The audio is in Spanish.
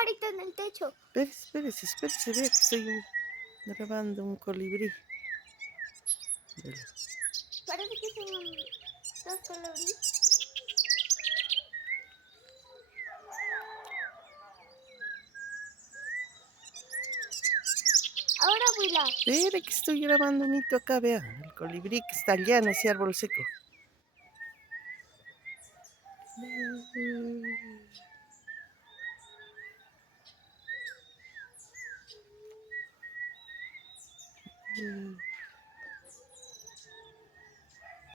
pajarito en el techo. Espérese, espérese, vea que estoy grabando un colibrí. Vele. Parece que son dos colibríes. Ahora vuela. Espere que estoy grabando un hito acá, vea. El colibrí que está allá en ese árbol seco.